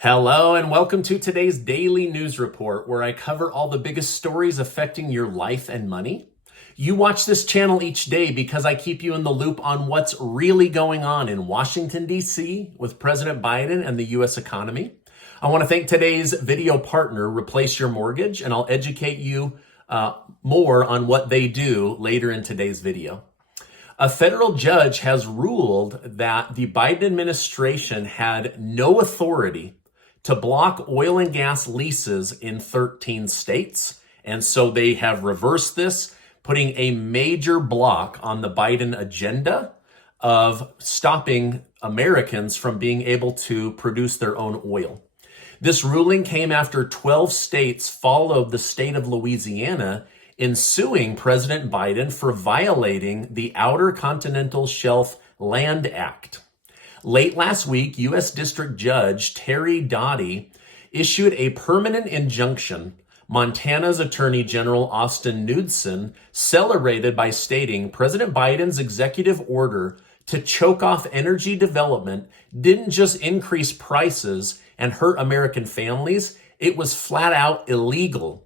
Hello and welcome to today's daily news report where I cover all the biggest stories affecting your life and money. You watch this channel each day because I keep you in the loop on what's really going on in Washington, D.C. with President Biden and the U.S. economy. I want to thank today's video partner, Replace Your Mortgage, and I'll educate you more on what they do later in today's video. A federal judge has ruled that the Biden administration had no authority to block oil and gas leases in 13 states. And so they have reversed this, putting a major block on the Biden agenda of stopping Americans from being able to produce their own oil. This ruling came after 12 states followed the state of Louisiana in suing President Biden for violating the Outer Continental Shelf Land Act. Late last week, U.S. District Judge Terry Doughty issued a permanent injunction. Montana's Attorney General Austin Knudsen celebrated by stating President Biden's executive order to choke off energy development didn't just increase prices and hurt American families, it was flat out illegal.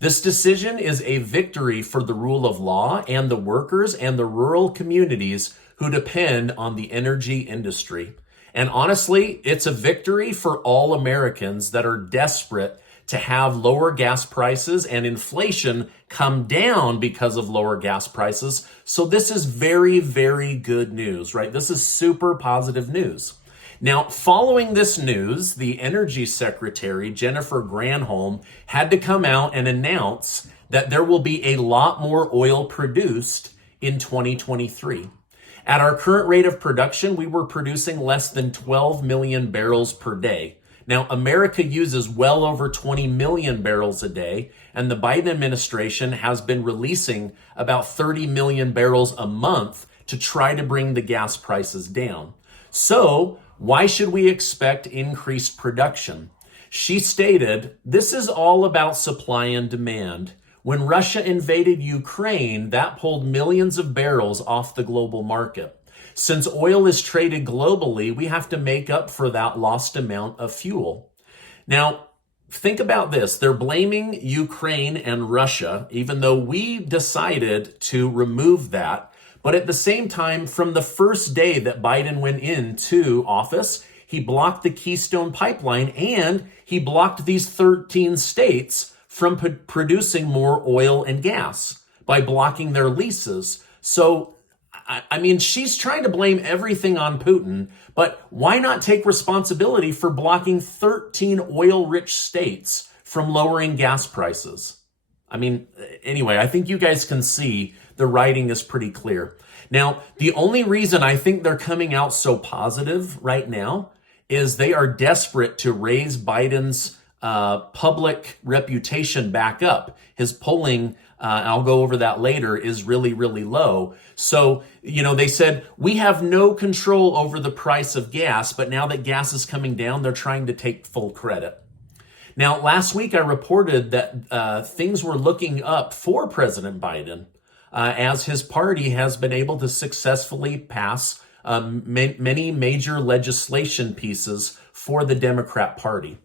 This decision is a victory for the rule of law and the workers and the rural communities who depend on the energy industry. And honestly, it's a victory for all Americans that are desperate to have lower gas prices and inflation come down because of lower gas prices. So this is very, very good news, right? This is super positive news. Now, following this news, the Energy Secretary, Jennifer Granholm, had to come out and announce that there will be a lot more oil produced in 2023. At our current rate of production, we were producing less than 12 million barrels per day. Now, America uses well over 20 million barrels a day, and the Biden administration has been releasing about 30 million barrels a month to try to bring the gas prices down. So, why should we expect increased production? She stated, "This is all about supply and demand. When Russia invaded Ukraine, that pulled millions of barrels off the global market. Since oil is traded globally, we have to make up for that lost amount of fuel." Now, think about this. They're blaming Ukraine and Russia, even though we decided to remove that. But at the same time, from the first day that Biden went into office, he blocked the Keystone Pipeline and he blocked these 13 states from producing more oil and gas by blocking their leases. So, I mean, she's trying to blame everything on Putin, but why not take responsibility for blocking 13 oil-rich states from lowering gas prices? I mean, anyway, I think you guys can see the writing is pretty clear. Now, the only reason I think they're coming out so positive right now is they are desperate to raise Biden's public reputation back up. His polling, I'll go over that later, is really, really low. So, they said, we have no control over the price of gas, but now that gas is coming down, they're trying to take full credit. Now, last week I reported that things were looking up for President Biden as his party has been able to successfully pass many major legislation pieces for the Democrat Party.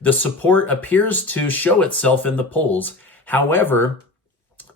The support appears to show itself in the polls. However,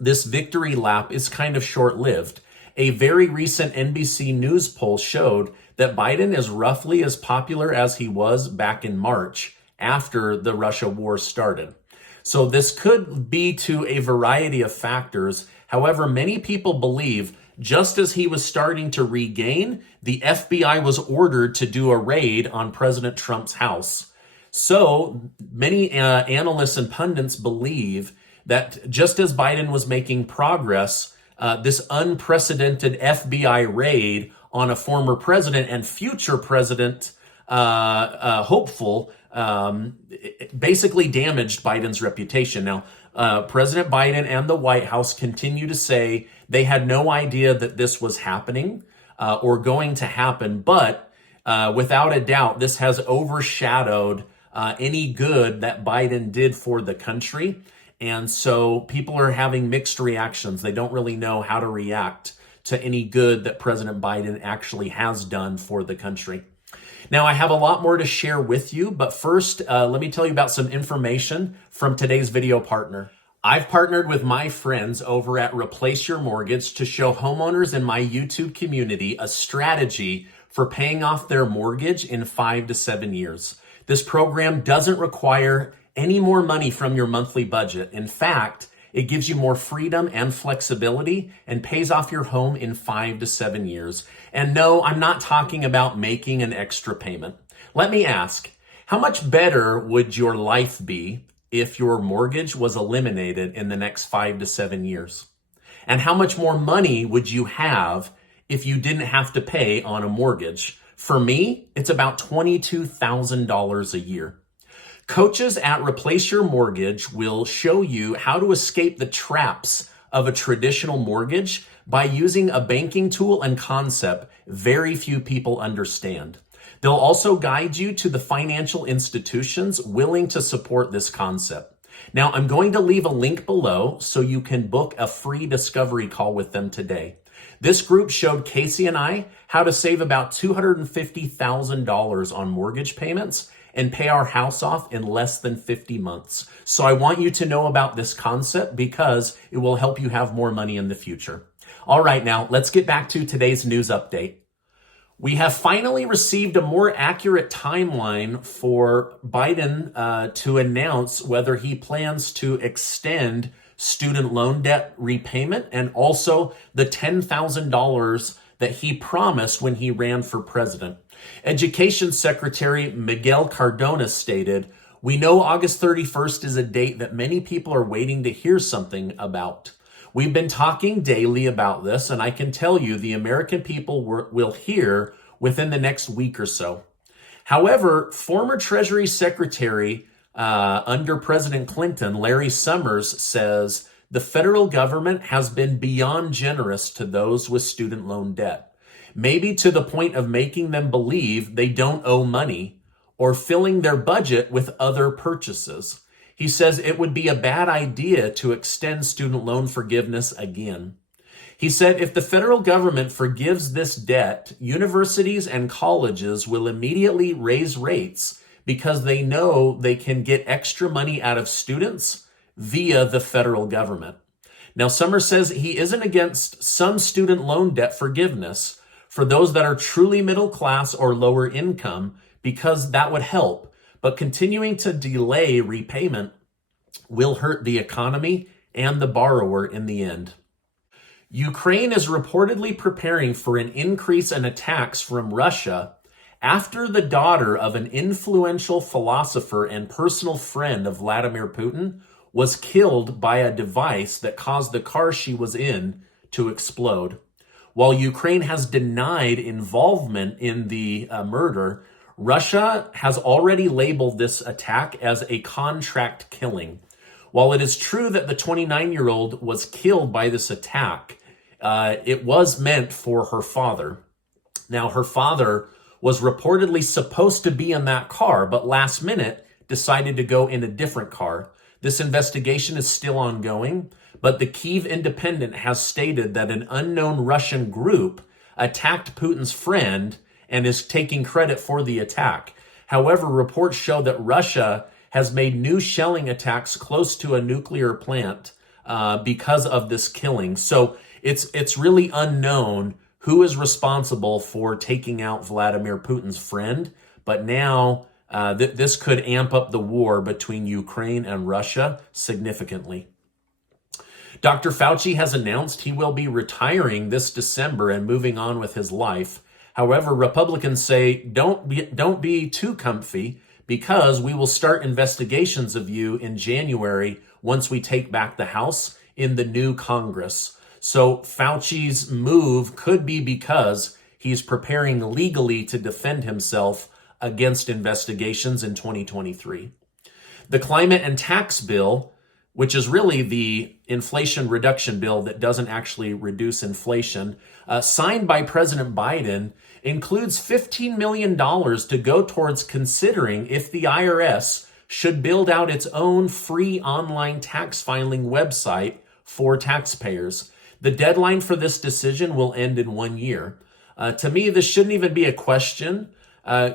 this victory lap is kind of short-lived. A very recent NBC News poll showed that Biden is roughly as popular as he was back in March after the Russia war started. So this could be to a variety of factors. However, many people believe just as he was starting to regain, the FBI was ordered to do a raid on President Trump's house. So many analysts and pundits believe that just as Biden was making progress, this unprecedented FBI raid on a former president and future president hopeful basically damaged Biden's reputation. Now, President Biden and the White House continue to say they had no idea that this was happening or going to happen, but without a doubt, this has overshadowed any good that Biden did for the country. And so people are having mixed reactions. They don't really know how to react to any good that President Biden actually has done for the country. Now, I have a lot more to share with you, but first, let me tell you about some information from today's video partner. I've partnered with my friends over at Replace Your Mortgage to show homeowners in my YouTube community a strategy for paying off their mortgage in 5 to 7 years. This program doesn't require any more money from your monthly budget. In fact, it gives you more freedom and flexibility and pays off your home in 5 to 7 years. And no, I'm not talking about making an extra payment. Let me ask, how much better would your life be if your mortgage was eliminated in the next 5 to 7 years? And how much more money would you have if you didn't have to pay on a mortgage? For me, it's about $22,000 a year. Coaches at Replace Your Mortgage will show you how to escape the traps of a traditional mortgage by using a banking tool and concept very few people understand. They'll also guide you to the financial institutions willing to support this concept. Now, I'm going to leave a link below so you can book a free discovery call with them today. This group showed Casey and I how to save about $250,000 on mortgage payments and pay our house off in less than 50 months. So I want you to know about this concept because it will help you have more money in the future. All right, now let's get back to today's news update. We have finally received a more accurate timeline for Biden to announce whether he plans to extend student loan debt repayment and also the $10,000 that he promised when he ran for president. Education Secretary Miguel Cardona stated, "We know August 31st is a date that many people are waiting to hear something about. We've been talking daily about this, and I can tell you the American people will hear within the next week or so." However, former Treasury Secretary under President Clinton, Larry Summers, says the federal government has been beyond generous to those with student loan debt, maybe to the point of making them believe they don't owe money or filling their budget with other purchases. He says it would be a bad idea to extend student loan forgiveness again. He said if the federal government forgives this debt, universities and colleges will immediately raise rates because they know they can get extra money out of students via the federal government. Now, Summers says he isn't against some student loan debt forgiveness for those that are truly middle class or lower income because that would help. But continuing to delay repayment will hurt the economy and the borrower in the end. Ukraine is reportedly preparing for an increase in attacks from Russia after the daughter of an influential philosopher and personal friend of Vladimir Putin was killed by a device that caused the car she was in to explode. While Ukraine has denied involvement in the murder, Russia has already labeled this attack as a contract killing. While it is true that the 29-year-old was killed by this attack, it was meant for her father. Now, her father was reportedly supposed to be in that car, but last minute decided to go in a different car. This investigation is still ongoing, but the Kyiv Independent has stated that an unknown Russian group attacked Putin's friend and is taking credit for the attack. However, reports show that Russia has made new shelling attacks close to a nuclear plant because of this killing. So it's really unknown who is responsible for taking out Vladimir Putin's friend. But now this could amp up the war between Ukraine and Russia significantly. Dr. Fauci has announced he will be retiring this December and moving on with his life. However, Republicans say don't be too comfy because we will start investigations of you in January once we take back the House in the new Congress. So Fauci's move could be because he's preparing legally to defend himself against investigations in 2023. The climate and tax bill, which is really the inflation reduction bill that doesn't actually reduce inflation, signed by President Biden, includes $15 million to go towards considering if the IRS should build out its own free online tax filing website for taxpayers. The deadline for this decision will end in 1 year. To me, this shouldn't even be a question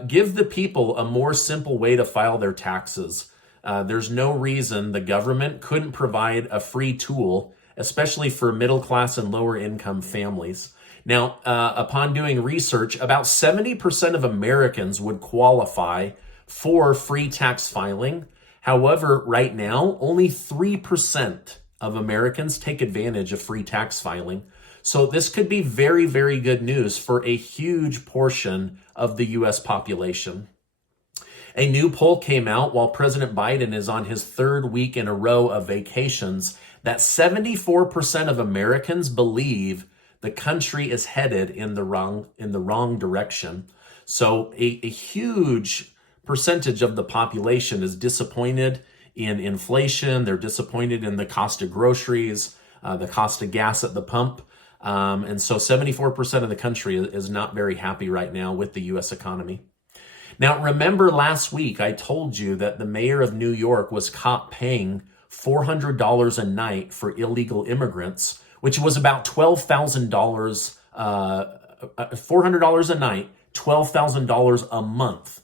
Give the people a more simple way to file their taxes. There's no reason the government couldn't provide a free tool, especially for middle class and lower income families. Now, upon doing research, about 70% of Americans would qualify for free tax filing. However, right now, only 3% of Americans take advantage of free tax filing. So this could be very, very good news for a huge portion of the US population. A new poll came out while President Biden is on his third week in a row of vacations that 74% of Americans believe the country is headed in the wrong direction. So a huge percentage of the population is disappointed in inflation. They're disappointed in the cost of groceries, the cost of gas at the pump. And so 74% of the country is not very happy right now with the US economy. Now, remember last week I told you that the mayor of New York was caught paying $400 a night for illegal immigrants, which was about $12,000, $400 a night, $12,000 a month.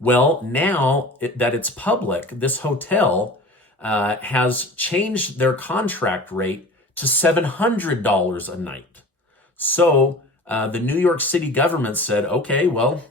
Well, now that it's public, this hotel has changed their contract rate to $700 a night. So the New York City government said, okay, well,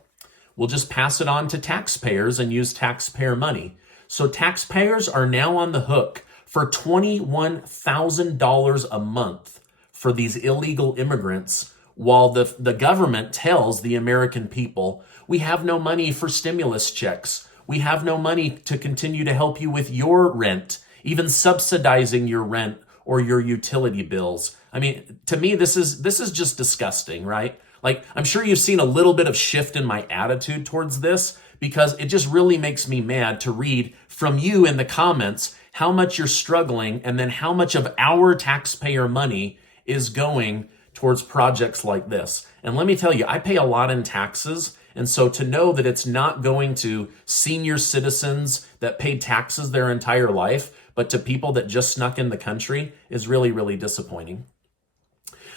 we'll just pass it on to taxpayers and use taxpayer money. So taxpayers are now on the hook for $21,000 a month for these illegal immigrants, while the government tells the American people, we have no money for stimulus checks. We have no money to continue to help you with your rent, even subsidizing your rent or your utility bills. I mean, to me, this is just disgusting, right? Like, I'm sure you've seen a little bit of shift in my attitude towards this, because it just really makes me mad to read from you in the comments how much you're struggling and then how much of our taxpayer money is going towards projects like this. And let me tell you, I pay a lot in taxes. And so to know that it's not going to senior citizens that paid taxes their entire life, but to people that just snuck in the country is really, really disappointing.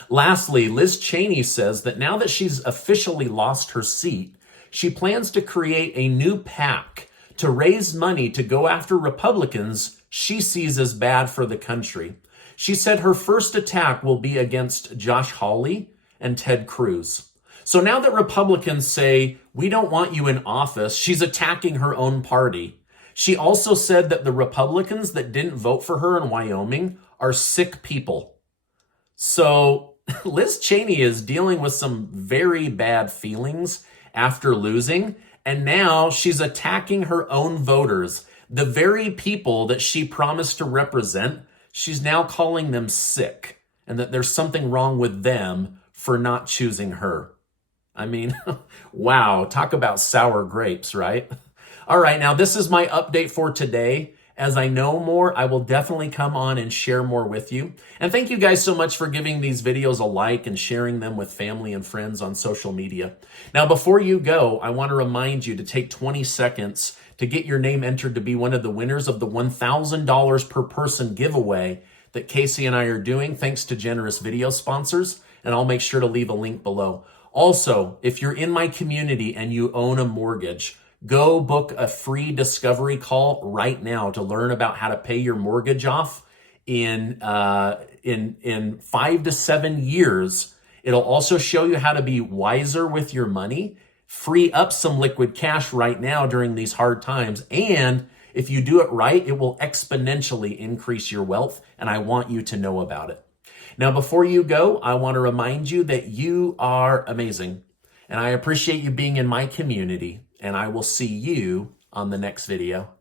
Lastly, Liz Cheney says that now that she's officially lost her seat, she plans to create a new PAC to raise money to go after Republicans she sees as bad for the country. She said her first attack will be against Josh Hawley and Ted Cruz. So now that Republicans say, we don't want you in office, she's attacking her own party. She also said that the Republicans that didn't vote for her in Wyoming are sick people. So Liz Cheney is dealing with some very bad feelings after losing, and now she's attacking her own voters. The very people that she promised to represent, she's now calling them sick, and that there's something wrong with them for not choosing her. I mean, wow, talk about sour grapes, right? All right, now this is my update for today. As I know more, I will definitely come on and share more with you. And thank you guys so much for giving these videos a like and sharing them with family and friends on social media. Now, before you go, I want to remind you to take 20 seconds to get your name entered to be one of the winners of the $1,000 per person giveaway that Casey and I are doing, thanks to generous video sponsors. And I'll make sure to leave a link below. Also, if you're in my community and you own a mortgage, go book a free discovery call right now to learn about how to pay your mortgage off in 5 to 7 years. It'll also show you how to be wiser with your money, free up some liquid cash right now during these hard times. And if you do it right, it will exponentially increase your wealth. And I want you to know about it. Now, before you go, I want to remind you that you are amazing. And I appreciate you being in my community. And I will see you on the next video.